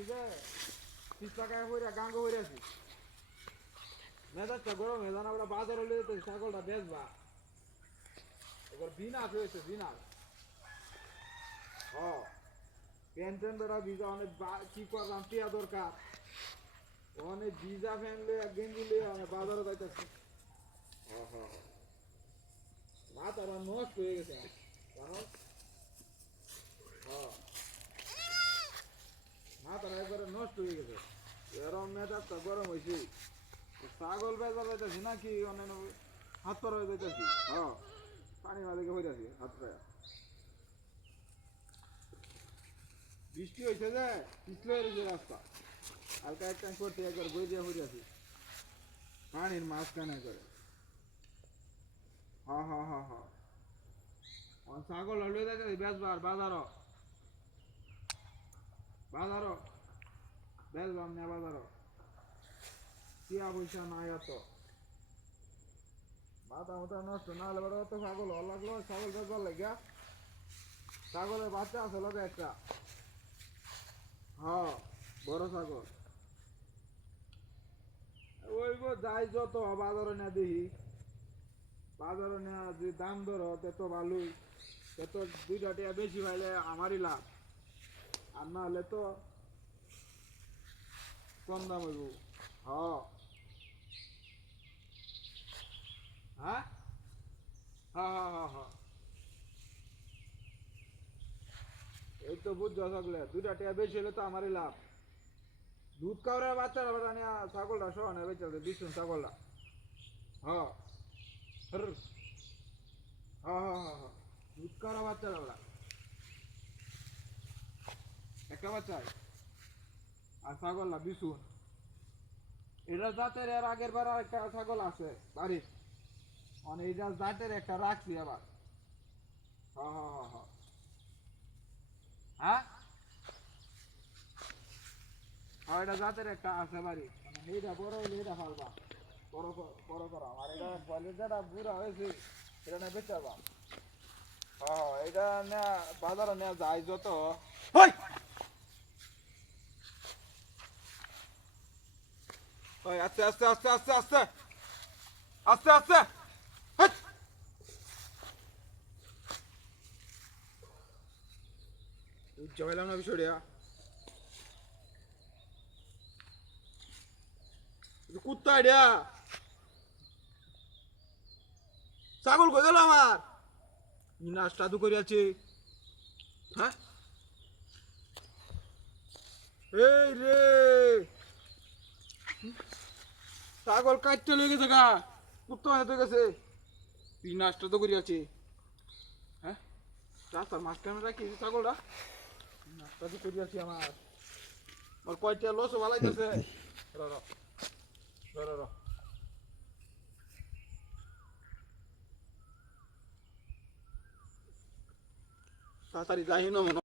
আছি যে পিস্তাকায় হইরা গাঙ্গ হইরা আছি মেজাজটা গরম হয়ে জানা ওরা বাজারে লইতে ছাগলটা বেচবা এবার বিনাশ হয়েছে বিনাশ প্যান্ট ট্যান্ট বেড়া ভিজা অনেক কি করলাম টিয়া দরকার অনেক ভিজা ফ্যান লইয়া গেঞ্জি লইয়া অনেক বাজারে যাইতেছি মাথাটা নষ্ট হয়ে গেছে জানো মাথাটা একবারে নষ্ট হয়ে গেছে এরম মেজাজটা গরম হয়েছে ছাগল বেজা যাইতেছি নাকি অন্যান্য হাত পর হয়ে যাইতেছি পানি মাঝে হয়ে যাচ্ছি হাত পায়ে বৃষ্টি হয়েছে যে পিছলে হয়েছে রাস্তা হালকা একটা করতে একবার বই দিয়ে হয়ে যাচ্ছি পানির মাঝখানে করে ছাগল হলে যাইতেছি বেচবার বাজারও বেচবাম না বাজারও টিয়া পয়সা নাই এত মাথা মাথা নষ্ট না হলে অত ছাগল হল লাগলো ছাগল বেচবার লাগিয়া ছাগলের বাচ্চা আছে লগে একটা বড় ছাগল ওই যাই যত বাজারে না দেখি বাজারে না যে দাম দর তত ভালোই তত দুইটা টাকা বেশি পাইলে আমারই লাভ আর না হলে তো কম দাম হইব হ্যাঁ এই তো বুঝছো সকলে দুইটা টাকা বেশি হলে তো আমারই লাভ দুধ খাওয়ার বাচ্চারা বাচ্চা নিয়ে ছাগলটা সহ নেই বেঁচে দিচ্ছেন ছাগলটা দুধ খাওয়ার বাচ্চারা ওরা একটা বাচ্চায় আর ছাগলটা বিছুন এটা জাতের এর আগের বার একটা ছাগল আছে বাড়ির মানে এটা জাতের একটা রাখছি আবার হ্যাঁ এটা জাতের একটা আছে বাড়ি মানে এইটা বড় হইলে এটা ফালবা বড় করা আর এটা বলে যেটা বুড়া হয়েছে এটা না বেচাবা এটা নেওয়া বাজারে নেওয়া যায় যত আস্তে আস্তে আস্তে আস্তে আস্তে আস্তে আস্তে জয়লাম না বিষয়টা কুত্তা আইডিয়া ছাগল কই গেল আমার নাস্তা তো করে আছে হ্যাঁ এই রে ছাগল কাটতে লেগে গেছে গা কুত্তা হয়ে গেছে তুই নাস্তা তো করে আছে হ্যাঁ রাস্তার মাঝখানে রাখি ছাগলটা নাস্তা তো করে আছি আমার কয়টা লসও ভালাইতেছে তাড়াতাড়ি যাই না মনে